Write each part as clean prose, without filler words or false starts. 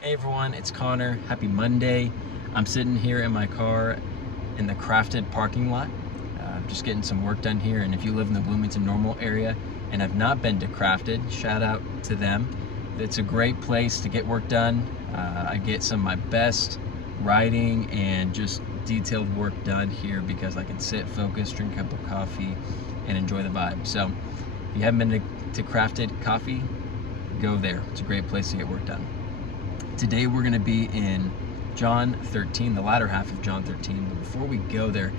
Hey everyone, it's Connor. Happy Monday. I'm sitting here in my car in the Crafted parking lot. Just getting some work done here. And if you live in the Bloomington Normal area and have not been to Crafted, shout out to them. It's a great place to get work done. I get some of my best writing and just detailed work done here because I can sit, focus, drink a cup of coffee, and enjoy the vibe. So if you haven't been to Crafted Coffee, go there. It's a great place to get work done. Today we're going to be in John 13, the latter half of John 13. But before we go there,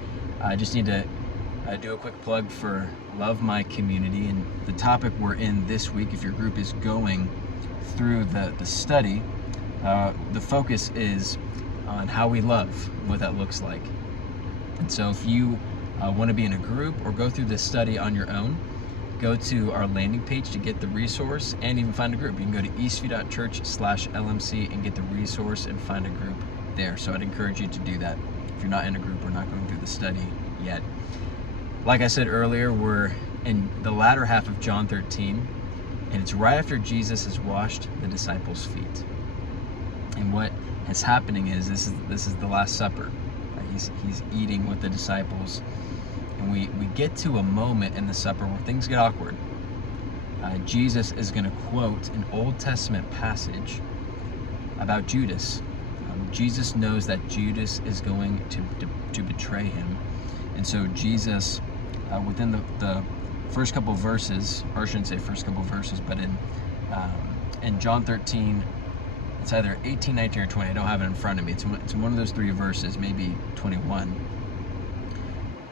I just need to do a quick plug for Love My Community. And the topic we're in this week, if your group is going through the study, the focus is on how we love, what that looks like. And so if you want to be in a group or go through this study on your own, go to our landing page to get the resource and even find a group. You can go to eastview.church/LMC and get the resource and find a group there. So I'd encourage you to do that if you're not in a group or not going through the study yet. Like I said earlier, we're in the latter half of John 13, and it's right after Jesus has washed the disciples' feet. And what is happening is this is the Last Supper. He's eating with the disciples. And we get to a moment in the supper where things get awkward. Jesus is going to quote an Old Testament passage about Judas. Jesus knows that Judas is going to betray him. And so Jesus, within the first couple verses, or I shouldn't say first couple verses, but in John 13, it's either 18, 19, or 20. I don't have it in front of me. It's one of those three verses, maybe 21.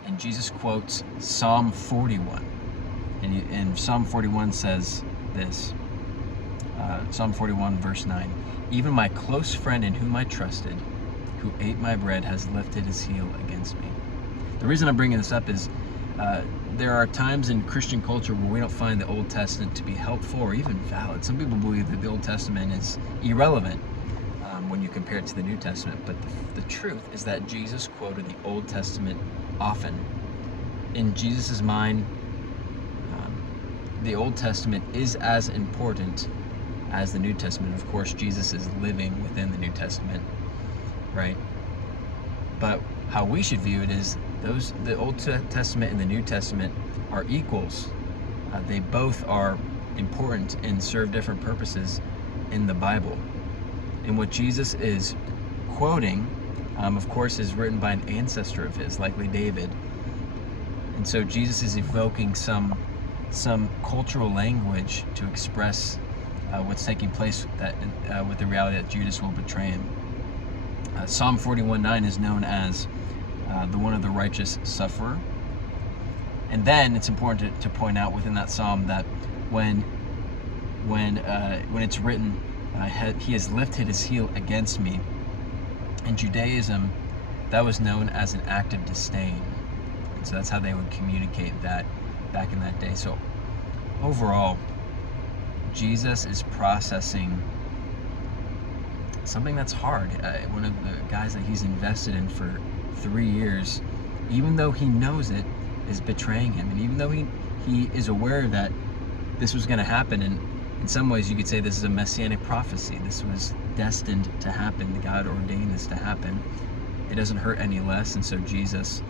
And Jesus quotes Psalm 41. And Psalm 41 says this, Psalm 41 verse 9, "Even my close friend in whom I trusted, who ate my bread, has lifted his heel against me." The reason I'm bringing this up is there are times in Christian culture where we don't find the Old Testament to be helpful or even valid. Some people believe that the Old Testament is irrelevant when you compare it to the New Testament. But the truth is that Jesus quoted the Old Testament often. In Jesus' mind, the Old Testament is as important as the New Testament. Of course, Jesus is living within the New Testament, right? But how we should view it is the Old Testament and the New Testament are equals. They both are important and serve different purposes in the Bible. And what Jesus is quoting, of course, is written by an ancestor of his, likely David. And so Jesus is evoking some cultural language to express what's taking place with the reality that Judas will betray him. Psalm 41:9 is known as the one of the righteous sufferer. And then it's important to point out within that psalm that when it's written, he has lifted his heel against me. In Judaism, that was known as an act of disdain. And so that's how they would communicate that back in that day. So overall, Jesus is processing something that's hard. One of the guys that he's invested in for 3 years, even though he knows it, is betraying him. And even though he is aware that this was going to happen, and in some ways you could say this is a messianic prophecy. This was destined to happen. God ordained this to happen. It doesn't hurt any less, and so Jesus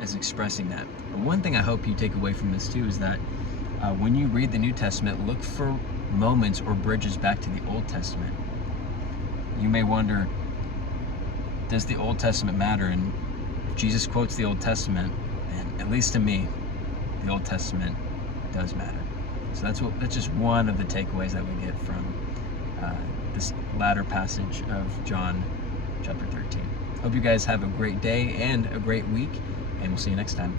is expressing that. But one thing I hope you take away from this too is that when you read the New Testament, look for moments or bridges back to the Old Testament. You may wonder, does the Old Testament matter? And if Jesus quotes the Old Testament, and at least to me, the Old Testament does matter. So that's just one of the takeaways that we get from this latter passage of John chapter 13. Hope you guys have a great day and a great week, and we'll see you next time.